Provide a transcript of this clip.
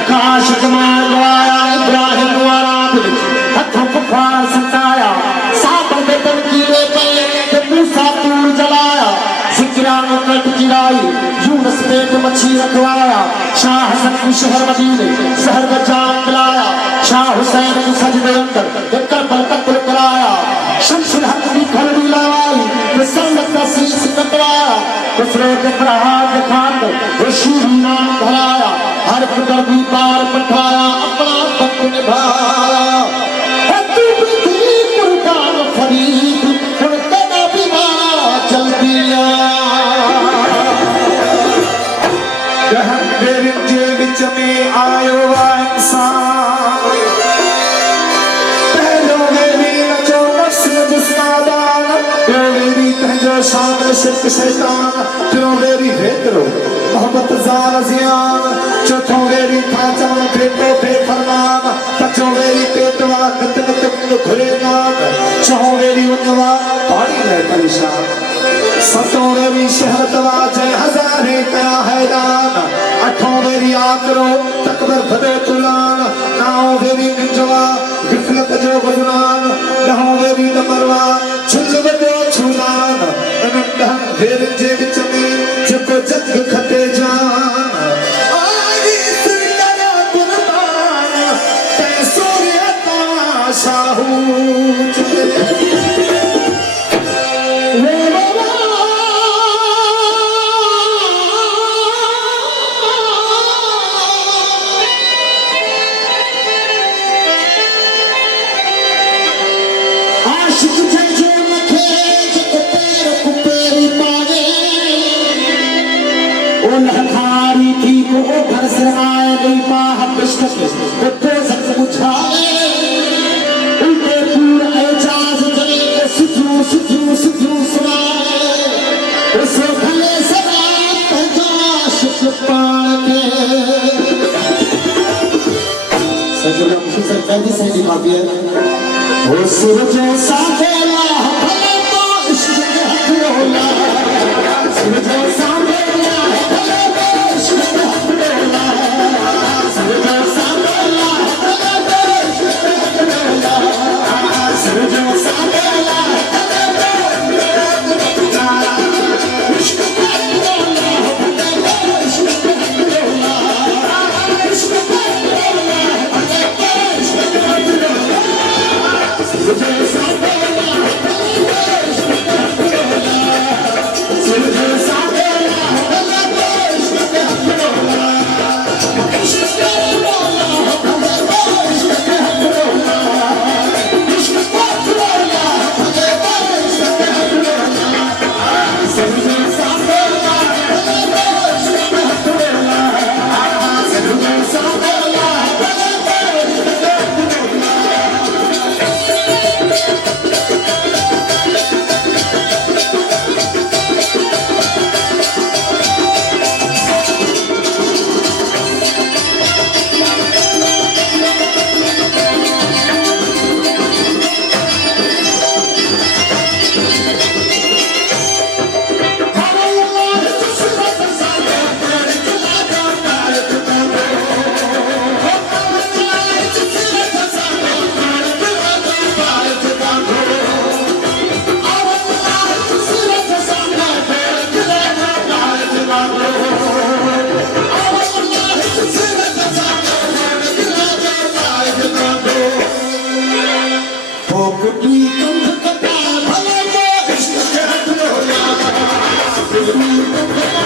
प्रकाश जमाल गवाया इब्राहिम वारात हथों को फाड़ सताया साबर के तनकीले पे मूसा तूर जलाया जिक्रा में कट गिराई यूनुस पेट मच्छी रखवाया शाह हसन को शहर मदीने शहर का जान दिलाया शाह हुसैन को सजदे अंदर एक करबल कत्ल कराया शमशुल हक की खलड़ी लावाई मुसल्लत का शीश कटवाया दूसरे के प्रहार दिखात वो शीरी नाम धराया हर कुदर भी पार पठाया अपना तक निभाया तू भी थी कुर्बान फरीद उनका ना भी मारा चल दिया जहन तेरे विच में आयो इंसान पहलो मेरी नचो नस्ल जिस्मादान जो मेरी तहजो शान शिर्क शैतान जो मेरी भेतरो मोहब्बत जार जियान चौथो मेरी थाचम भेटो बेफरमान तचो मेरी पेटवा गत गत घुरे नान चहो मेरी उन्नवा पानी ले परेशान सतों मेरी शहरतवा जय हजारे कया हैरान अठों मेरी आकरो तकबर भदे तुलान नाओ मेरी निंजवा गिफलत जो गुजरान नहो मेरी नमरवा छुल वजो छुलान अनंदहन भेर जे विच में जको जग खते जान आगी सिरकरा कुर्बान तै सूर्यता शाहू Thank you.